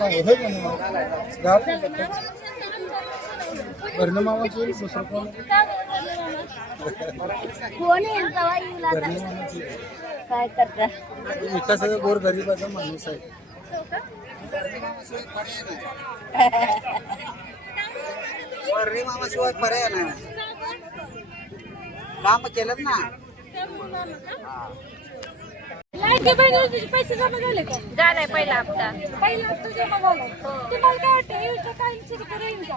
काय हे पण दुसरं कोण कोण काय करता? विकासाचा गोर गरीबाचा माणूस आहे वर्णी पर्याय नाही काम केलं ना बहिणीचे पैसे जमा झाले का? झालाय पहिला हप्ता. पहिला हप्ता जमा झाला. तुम्हाला काय वाटतं योजना राहील का?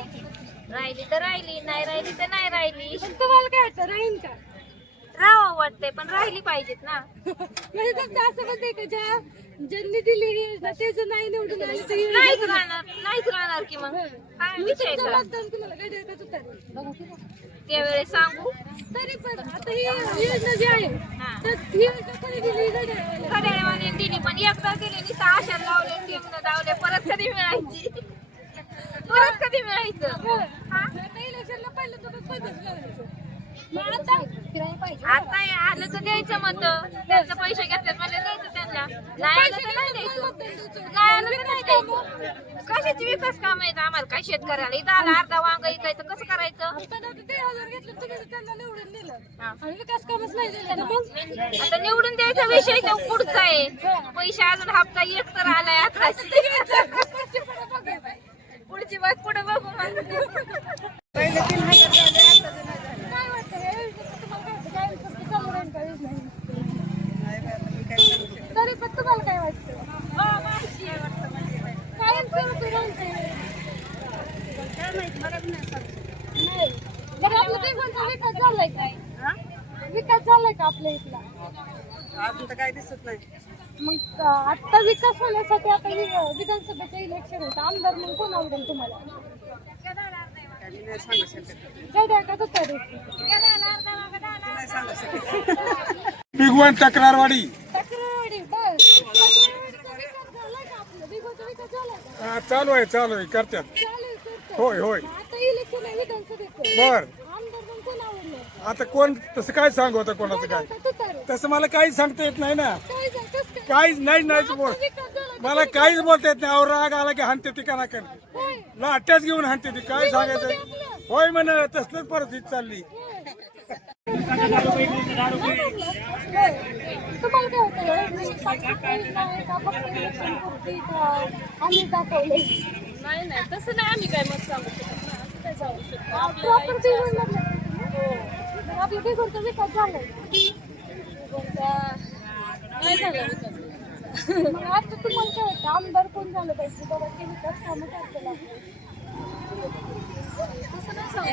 राहिली तर राहिली नाही राहिली तर नाही राहिली. पण तुम्हाला काय वाटतं राहील का? राहावं वाटतंय पण राहिली पाहिजेत ना. म्हणजे तुमचं असं म्हणते का ज्या ज्यांनी दिली ही योजना तेच नाही निवडून आले तर ही नाहीच राहणार नाहीच राहणार की मग. काय मी विषय तुमचं का मतदान तुम्हाला काय त्यावेळेस सांगू. तरी पण आता ही योजना जी आहे हा. तर ही योजना कोणी दिली? पण एकदा दिली नी आशा लावले टीमनं लावले परत कधी मिळायचं हो. आता इलेक्शनला पहिलं तुम्ही पद्धत करायचं मग आता फिरायला पाहिजे आता हे आलं तर द्यायचं मत त्यांचे पैसे घेतलेत म्हणजे द्यायचं त्यांना नाही आलं तर नाही द्यायचं नाही आलं तर नाही द्यायचं कशाचे विकास काम आहेत आम्हाला? काय शेतकऱ्याला? इथं आला अर्धा वांग इकायचं कसं करायचं? आता निवडून दिलं. आणि विकास कामच नाही झालं तर मग? आता निवडून द्यायचा विषय तो पुढचा आहे. पैसे अजून हप्ता एक तर आलाय आता. पुढची बात पुढे बघू मग काय वाटतं हे योजनेचं तुम्हाला काय वाटतं? काय कसं चालू राहील का योजना ही? तरी पण तुम्हाला काय वाटतं कायम स्वरूपी राहील का हे? नाही. बरं आपलं बेगोनचा विकास झालाय काय का आपल्या इथला अजून तर काय दिसत नाही मग आता विकास होण्यासाठी आता वि- विधानसभेचं इलेक्शन होतं आमदार म्हणून कोण आवडेल तुम्हाला. काही बिगवन तक्रारवाडी बस तक्रारवाडीचा विकास झालाय का आपलं बिगोचा विकास झालाय का हा, चालू आहे चालू आहे करतात. चालेल करतो होय होय. आता इलेक्शन आहे विधानसभेचं. बर. आमदार म्हणून कोण आवडलं आता कोण तसं काय सांगू आता कोणाचं काय? तुतारी तसं मला काहीच सांगता येत नाही ना. काय झालं कसं काय? काहीच नाही नाहीच बोल. विकास झाला का? मला काहीच बोलता येत नाही. अहो राग आला की हानते ती का ना होय. लाट्याच घेऊन हानते ती. काय सांगायचं? होय म्हण तसलंच परिस्थिती चालली काय होतं का फक्त इलेक्शन पुरती का आम्ही दाखवले नाही. नाही तसं नाही. आम्ही काय मत सांगू शकत ना असं काय सांगू शकतो बिघडलं आपलं बिघडचा विकास झालाय कोणता नाही झाला मग आता तुम्हाला काय वाटतं? आमदार कोण झालं पाहिजे? बाबा ते विकास कामं करतील तसं नाही सांगू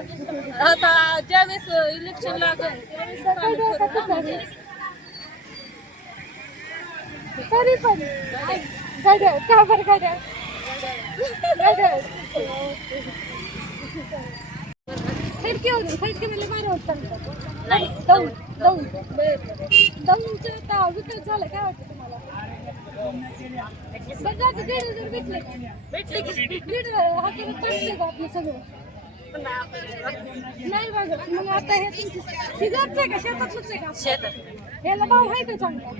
शकत आता ज्यावेळेस इलेक्शन लागेल त्यावेळेस काय द्यायचं का तुतारी? तरी पण. गड्या का बरं गड्या. गड्या. खडकी होती खडकी मला मारे होतात नाही. दौंड दौंड. दौंडचं आता विकास झाला काय वाटतं तुम्हाला? बरं दीड हजार भेटले. भेटले की. दीड हजार आपलं सगळं. नाही बघा मग आता हे आहे का? शेतातलंच आहे का? शेतात. याला भाव आहे का चांगला?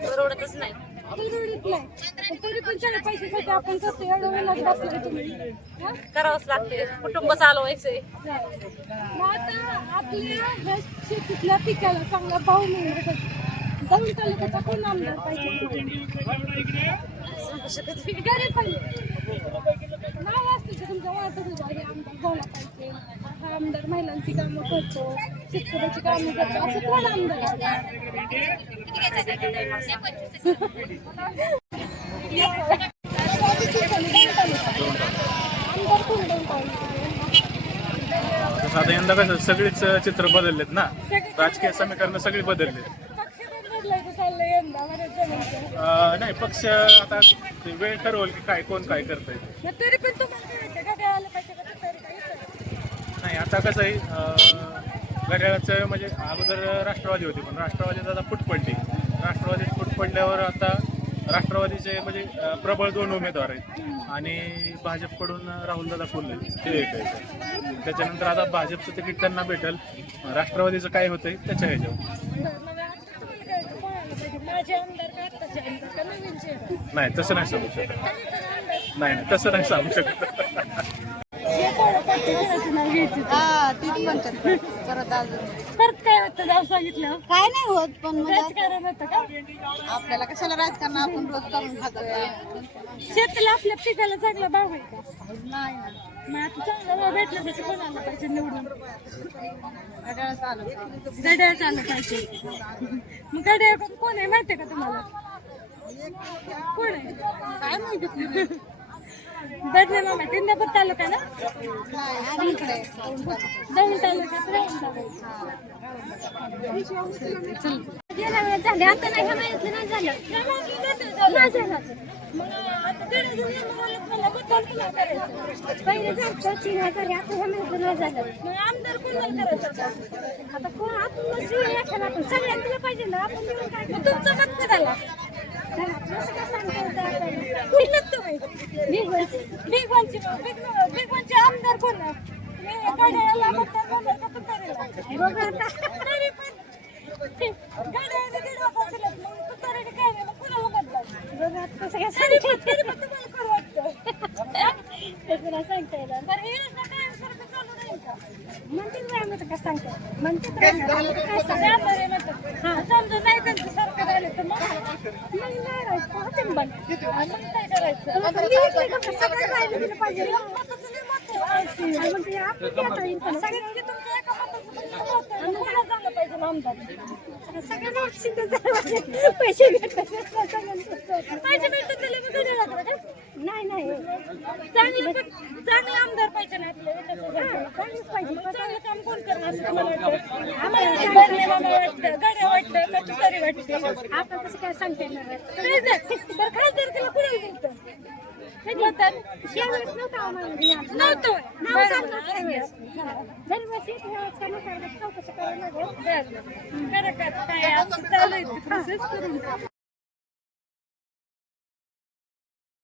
परवडतच नाही. पण तरी पण चार पैशासाठी आपण करतो एवढं बसलं तुम्ही हा? करावंच लागते कुटुंब चालवायचंय. मग आता आपल्या ह्या शेतीतल्या पिकाला चांगला भाव मिळण्यासाठी दौंड तालुक्याचा कोण आमदार पाहिजे गरीब पाहिजे नाव असतं तुमच्या वाटत हे आमदार झाला पाहिजे हा आमदार महिलांची कामं करतो शेतकऱ्याची कामं करतो असं कोण आमदार आमदार आता यंदा कसं सगळीच चित्र बदललेत ना? राजकीय समीकरण सगळी बदलली नाही पक्ष आता वेळ ठरवल की काय कोण काय करतंय. मग तरी पण तुम्हाला काय वाटतं का द्यायला पाहिजे का? तरी काही नाही आता कसं आहे घड्याळाचं म्हणजे अगोदर राष्ट्रवादी होती पण राष्ट्रवादीत आता फूट पडली. राष्ट्रवादीत फूट पडल्यावर आता राष्ट्रवादीचे म्हणजे प्रबळ दोन उमेदवार आहेत. आणि भाजपकडून राहुलदादा कोल्हे. ते एक आहेत त्याच्यानंतर आता भाजपचं तिकीट त्यांना भेटेल. राष्ट्रवादीचं काय होतंय त्याच्या ह्याच्यावर. नाही तसं नाही सांगू शकत. नाही तसं नाही सांगू शकत जे कोणा पाठी कोणाचं नाव घ्यायचं हा तीच म्हणतात परत काय होतं नाव सांगितलं? काय नाही होत पण राजकारण होतं का? आपल्याला कशाला राजकारण आपण रोज करून खातोय शेतीला आपल्या पिकाला चांगला भाव आहे का? नाही ना. मग आता चांगला भाव भेटला तसं कोणाला पाहिजे निवडून? घड्याळ चालू गड्या चालू पाहिजे. मग गड्या कोण आहे माहितीये का तुम्हाला? कोण आहे? काय माहिती बदले मामा इंदापूर तालुका ना? नाही इकडे दौंड तालुक्यात गेल्या वेळेस झाले. आता नाही माहितलं नाही झालं. नाही झालं. मग आता दीड हजार मला मतदान कुणाला करायचं? पहिले झालं तीन हजार आता ह्या महिन्यात नाही झालं. मग आमदार कोणाला करायचं? आता? कोण आपण जीवन आपण सगळ्यांना पाहिजे ना आपण काय तुमचं मत कोणाला? आमदार कोण मी गाड्याला मतदान करणार का तुतारीला? बघा आता. तरी पण गाड्याला दीड हजार दिलेत, मग तुतारीला काय नाही, मग कुणाला मतदान? बघा आता कसं काय सांगता येतं? तरी पण तुम्हाला खरं वाटतं. तसं नाही सांगता येणार. बरं, हे योजना कायमस्वरूपी चालू राहील का? म्हणतील बाई, आम्ही तर काय सांगतो. म्हणतील बाई, आम्ही तर काय सांगतो. आमदार आहे म्हणतात. हा, समजा नाही त्यांचं सरकार आलं तर मग मग नाही राहायचं. होते ना बंद. मग काय करायचं? आता मी इकडे कसं सगळं राहिलं दिलं पाहिजे. मताचं लई महत्त्व आहे. आणि मग ते आपण काय आता इथं सगळ्यांनी तुमचं एका मताचं तुमचं मत आहे. मग कोणाला झालं पाहिजे ना आमदार? सगळ्यांना सिद्ध झालं पाहिजे. पैसे भेटतात पैसे भेटतात त्याला मग कधी लागलं का? नाही नाही चांगलं चांगलं आमदार पाहिजे ना आपल्या चांगलंच पाहिजे. पण चांगलं काम कोण करणार असं तुम्हाला वाटतं? आम्हाला बर्ले मामा वाटतं. गाड्या वाटतं का तुतारी वाटते. आपण कसं काय सांगता येणार तर खासदार तिला कुणाला दिलतं मतदान यावेळेस नव्हतं आम्हाला? नव्हतं. नाव सांगणार यावेळेस दरवर्षी यावेळेस काय नव्हतं चौकशी करायला लागेल. काय चालू आहे. प्रोसेस करून